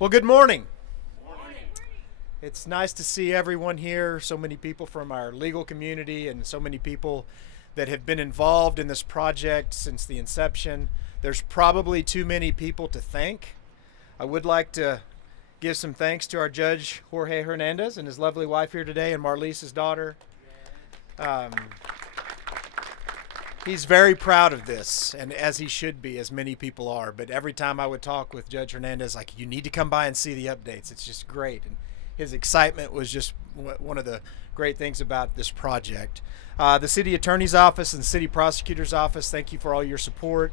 Well, good morning. It's nice to see everyone here, so many people from our legal community and so many people that have been involved in this project since the inception. There's probably too many people to thank. I would like to give some thanks to our judge, Jorge Hernandez, and his lovely wife here today, and Marlise, his daughter. He's very proud of this, and as he should be, as many people are. But every time I would talk with Judge Hernandez, like, you need to come by and see the updates. It's just great. And his excitement was just one of the great things about this project. The City Attorney's Office and City Prosecutor's Office, thank you for all your support.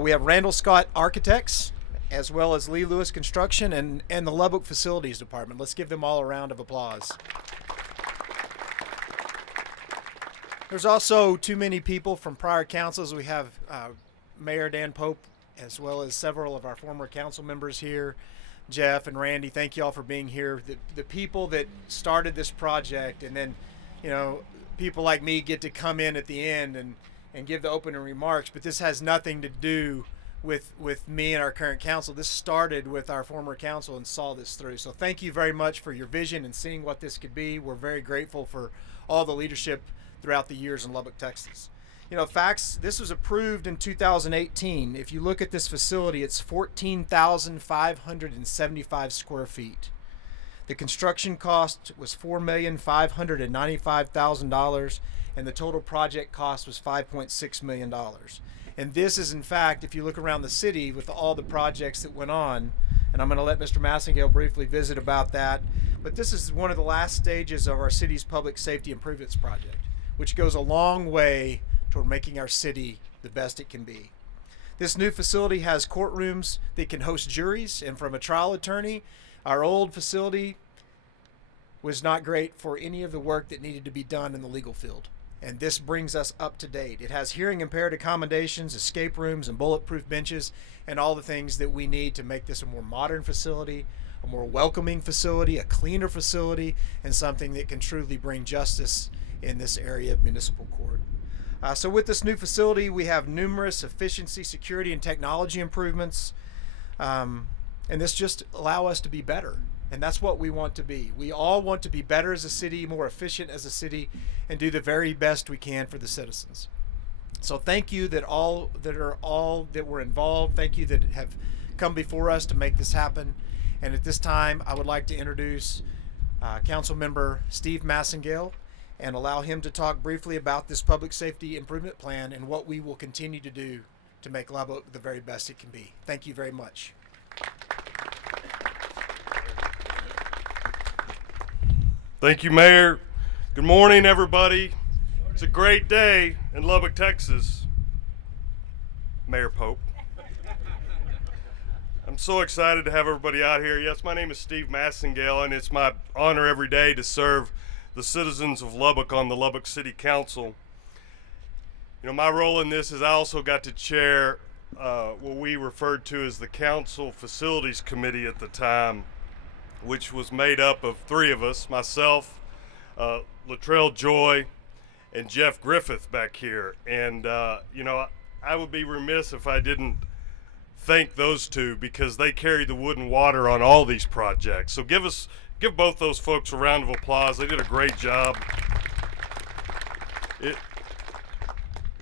We have Randall Scott Architects, as well as Lee Lewis Construction and the Lubbock Facilities Department. Let's give them all a round of applause. There's also too many people from prior councils. We have Mayor Dan Pope, as well as several of our former council members here. Jeff and Randy, thank you all for being here. The people that started this project, and then, people like me get to come in at the end and give the opening remarks, but this has nothing to do with me and our current council. This started with our former council and saw this through. So thank you very much for your vision and seeing what this could be. We're very grateful for all the leadership throughout the years in Lubbock, Texas. Facts, this was approved in 2018. If you look at this facility, it's 14,575 square feet. The construction cost was $4,595,000, and the total project cost was $5.6 million. And this is, in fact, if you look around the city with all the projects that went on, and I'm going to let Mr. Massengale briefly visit about that, but this is one of the last stages of our city's public safety improvements project, which goes a long way toward making our city the best it can be. This new facility has courtrooms that can host juries, and from a trial attorney, our old facility was not great for any of the work that needed to be done in the legal field. And this brings us up to date. It has hearing impaired accommodations, escape rooms, and bulletproof benches, and all the things that we need to make this a more modern facility, a more welcoming facility, a cleaner facility, and something that can truly bring justice in this area of municipal court. So with this new facility, we have numerous efficiency, security, and technology improvements. And this just allow us to be better. And that's what we want to be. We all want to be better as a city, more efficient as a city, and do the very best we can for the citizens. So thank you that were involved. Thank you that have come before us to make this happen. And at this time, I would like to introduce Council Member Steve Massengale and allow him to talk briefly about this public safety improvement plan and what we will continue to do to make Lubbock the very best it can be. Thank you very much. Thank you, Mayor. Good morning, everybody. It's a great day in Lubbock, Texas. Mayor Pope. I'm so excited to have everybody out here. Yes, my name is Steve Massengale, and it's my honor every day to serve the citizens of Lubbock on the Lubbock City Council. My role in this is I also got to chair what we referred to as the Council Facilities Committee at the time, which was made up of three of us, myself, Latrell Joy, and Jeff Griffith back here. And, I would be remiss if I didn't thank those two, because they carry the wood and water on all these projects. So give both those folks a round of applause. They did a great job. It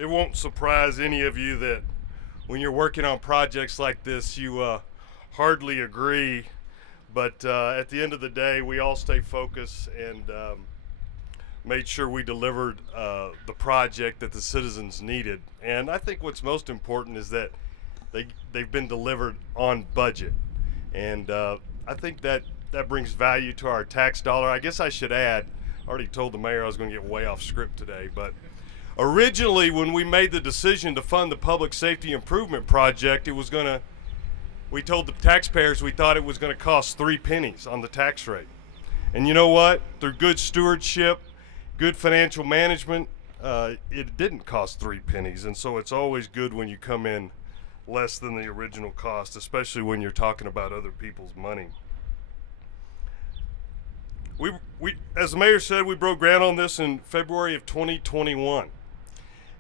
won't surprise any of you that when you're working on projects like this, you hardly agree. But at the end of the day, we all stay focused and made sure we delivered the project that the citizens needed. And I think what's most important is that they've been delivered on budget. And I think that brings value to our tax dollar. I guess I should add, I already told the mayor I was going to get way off script today, but originally when we made the decision to fund the public safety improvement project, we told the taxpayers we thought it was going to cost 3 pennies on the tax rate. And you know what? Through good stewardship, good financial management, it didn't cost 3 pennies. And so it's always good when you come in less than the original cost, especially when you're talking about other people's money. We, as the mayor said, we broke ground on this in February of 2021.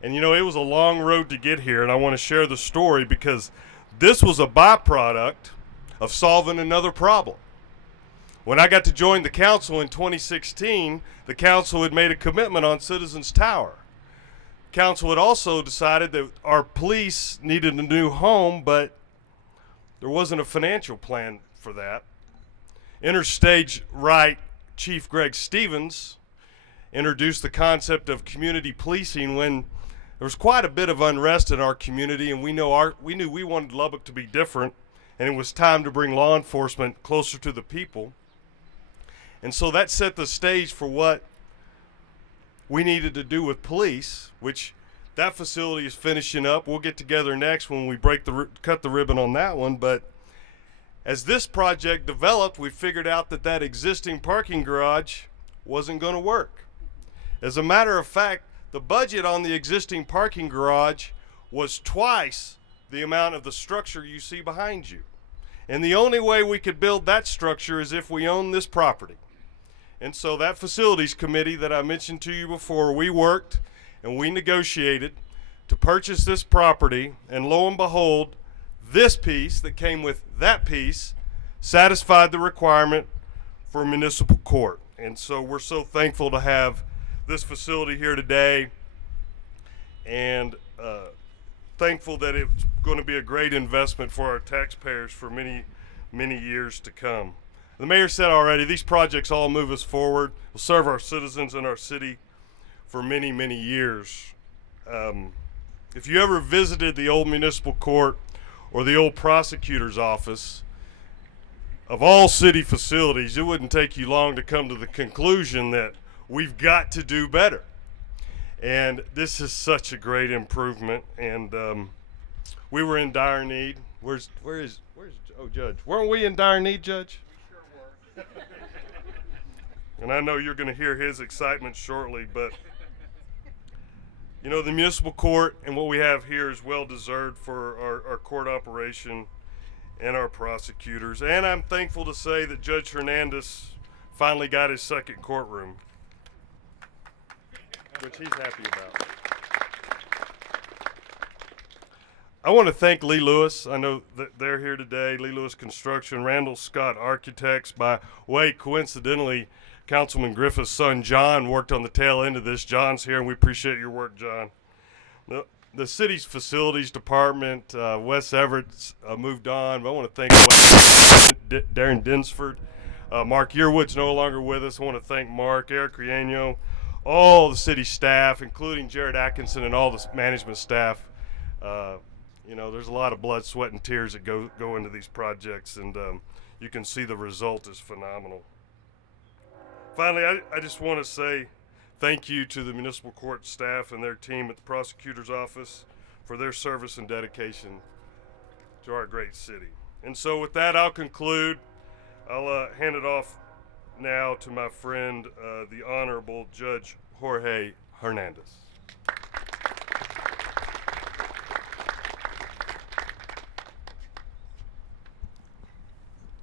And it was a long road to get here, and I want to share the story because this was a byproduct of solving another problem. When I got to join the council in 2016, the council had made a commitment on Citizens Tower. Council had also decided that our police needed a new home, but there wasn't a financial plan for that. Interstage Right Chief Greg Stevens introduced the concept of community policing when there was quite a bit of unrest in our community, and we knew we wanted Lubbock to be different, and it was time to bring law enforcement closer to the people. And so that set the stage for what we needed to do with police, which that facility is finishing up. We'll get together next when we cut the ribbon on that one. But as this project developed, we figured out that that existing parking garage wasn't going to work. As a matter of fact, the budget on the existing parking garage was twice the amount of the structure you see behind you. And the only way we could build that structure is if we own this property. And so that facilities committee that I mentioned to you before, we worked and we negotiated to purchase this property, and lo and behold, this piece that came with that piece satisfied the requirement for municipal court. And so we're so thankful to have this facility here today, and thankful that it's going to be a great investment for our taxpayers for many, many years to come. The mayor said already, these projects all move us forward, will serve our citizens and our city for many, many years. If you ever visited the old municipal court or the old prosecutor's office, of all city facilities, it wouldn't take you long to come to the conclusion that we've got to do better. And this is such a great improvement, and we were in dire need. Judge? Weren't we in dire need, Judge? And I know you're going to hear his excitement shortly, but you know, the municipal court and what we have here is well deserved for our court operation and our prosecutors. And I'm thankful to say that Judge Hernandez finally got his second courtroom, which he's happy about. I want to thank Lee Lewis. I know that they're here today. Lee Lewis Construction, Randall Scott Architects. By way, coincidentally, Councilman Griffith's son, John, worked on the tail end of this. John's here, and we appreciate your work, John. The city's facilities department, Wes Everett's moved on, but I want to thank Darren Dinsford. Mark Yearwood's no longer with us. I want to thank Mark, Eric Rieno, all the city staff, including Jared Atkinson and all the management staff. You know, there's a lot of blood, sweat, and tears that go into these projects, and you can see the result is phenomenal. Finally, I just want to say thank you to the municipal court staff and their team at the prosecutor's office for their service and dedication to our great city. And so with that, I'll conclude. I'll hand it off now to my friend, the Honorable Judge Jorge Hernandez.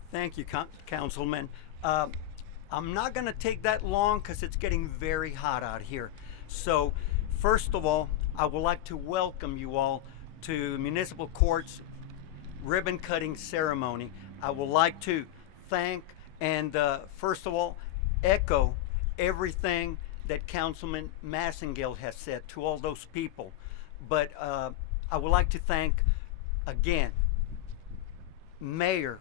Thank you, Councilman. I'm not going to take that long because it's getting very hot out here. So, first of all, I would like to welcome you all to Municipal Court's ribbon cutting ceremony. I would like to thank and, first of all, echo everything that Councilman Massengale has said to all those people. But I would like to thank, again, Mayor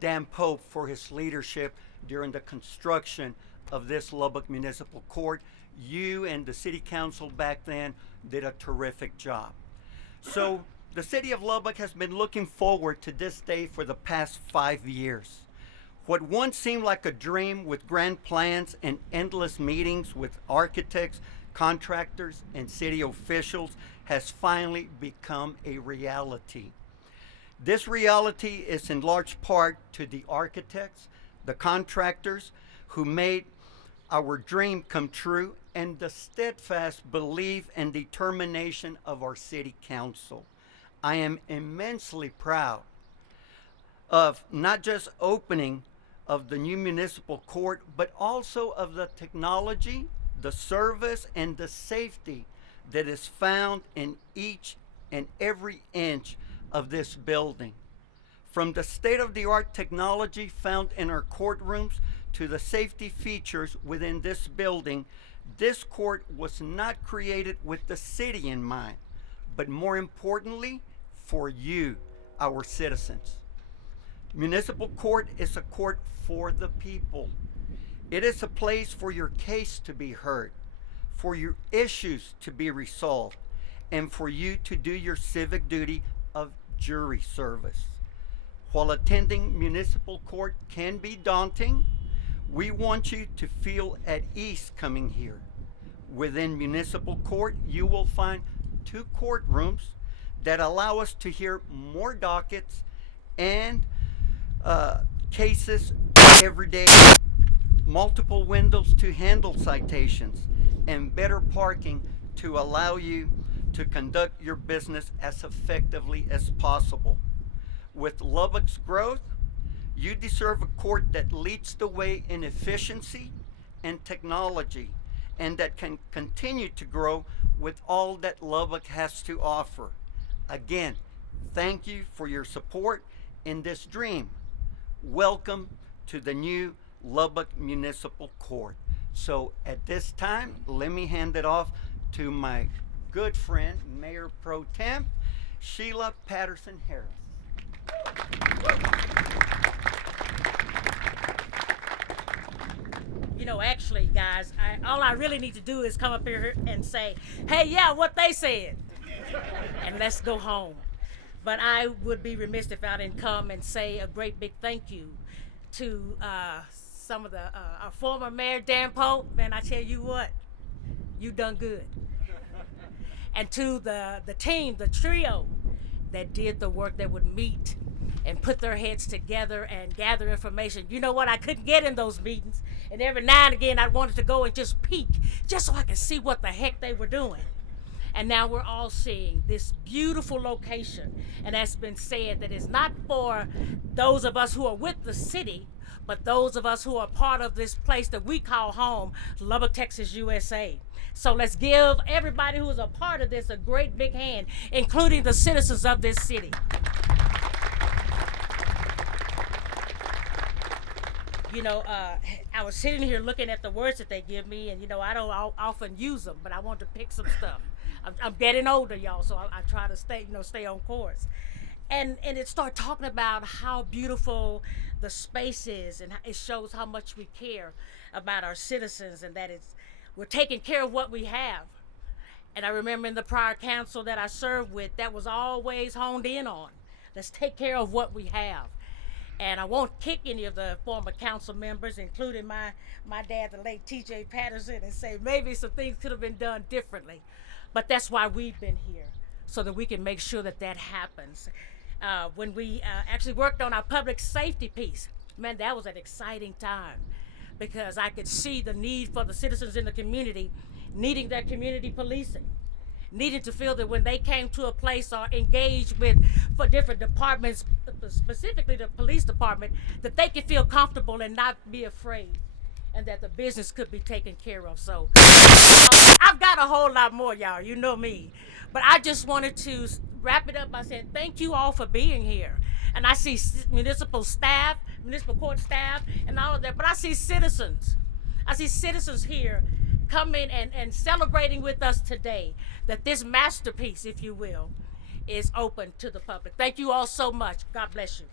Dan Pope for his leadership during the construction of this Lubbock Municipal Court. You and the City Council back then did a terrific job. So the City of Lubbock has been looking forward to this day for the past 5 years. What once seemed like a dream with grand plans and endless meetings with architects, contractors, and city officials has finally become a reality. This reality is in large part to the architects, the contractors who made our dream come true, and the steadfast belief and determination of our city council. I am immensely proud of not just opening of the new municipal court, but also of the technology, the service, and the safety that is found in each and every inch of this building. From the state-of-the-art technology found in our courtrooms to the safety features within this building, this court was not created with the city in mind, but more importantly, for you, our citizens. Municipal court is a court for the people. It is a place for your case to be heard, for your issues to be resolved, and for you to do your civic duty of jury service. While attending municipal court can be daunting, we want you to feel at ease coming here. Within municipal court, you will find 2 courtrooms that allow us to hear more dockets and cases every day, multiple windows to handle citations, and better parking to allow you to conduct your business as effectively as possible. With Lubbock's growth, you deserve a court that leads the way in efficiency and technology, and that can continue to grow with all that Lubbock has to offer. Again, thank you for your support in this dream. Welcome to the new Lubbock Municipal Court. So at this time, let me hand it off to my good friend, Mayor Pro Tem, Sheila Patterson Harris. You know, actually, guys, all I really need to do is come up here and say, hey, yeah, what they said, and let's go home. But I would be remiss if I didn't come and say a great big thank you to some of our former mayor, Dan Pope. Man, I tell you what, you done good. And to the team, the trio that did the work, that would meet and put their heads together and gather information. You know what? I couldn't get in those meetings, and every now and again I wanted to go and just peek, just so I could see what the heck they were doing. And now we're all seeing this beautiful location, and that's been said that it's not for those of us who are with the city, but those of us who are part of this place that we call home, Lubbock, Texas, USA. So let's give everybody who is a part of this a great big hand, including the citizens of this city. You know, I was sitting here looking at the words that they give me, and you know, I don't often use them, but I want to pick some stuff. I'm getting older, y'all, so I try to stay on course. And it started talking about how beautiful the space is, and it shows how much we care about our citizens, and that we're taking care of what we have. And I remember in the prior council that I served with, that was always honed in on. Let's take care of what we have. And I won't kick any of the former council members, including my dad, the late T.J. Patterson, and say maybe some things could have been done differently. But that's why we've been here, so that we can make sure that happens. When we actually worked on our public safety piece, man, that was an exciting time, because I could see the need for the citizens in the community needing their community policing, needing to feel that when they came to a place or engaged for different departments, specifically the police department, that they could feel comfortable and not be afraid, and that the business could be taken care of. So I've got a whole lot more, y'all, you know me, but I just wanted to wrap it up by saying thank you all for being here. And I see municipal staff, municipal court staff, and all of that, but I see citizens. I see citizens here coming and celebrating with us today that this masterpiece, if you will, is open to the public. Thank you all so much. God bless you.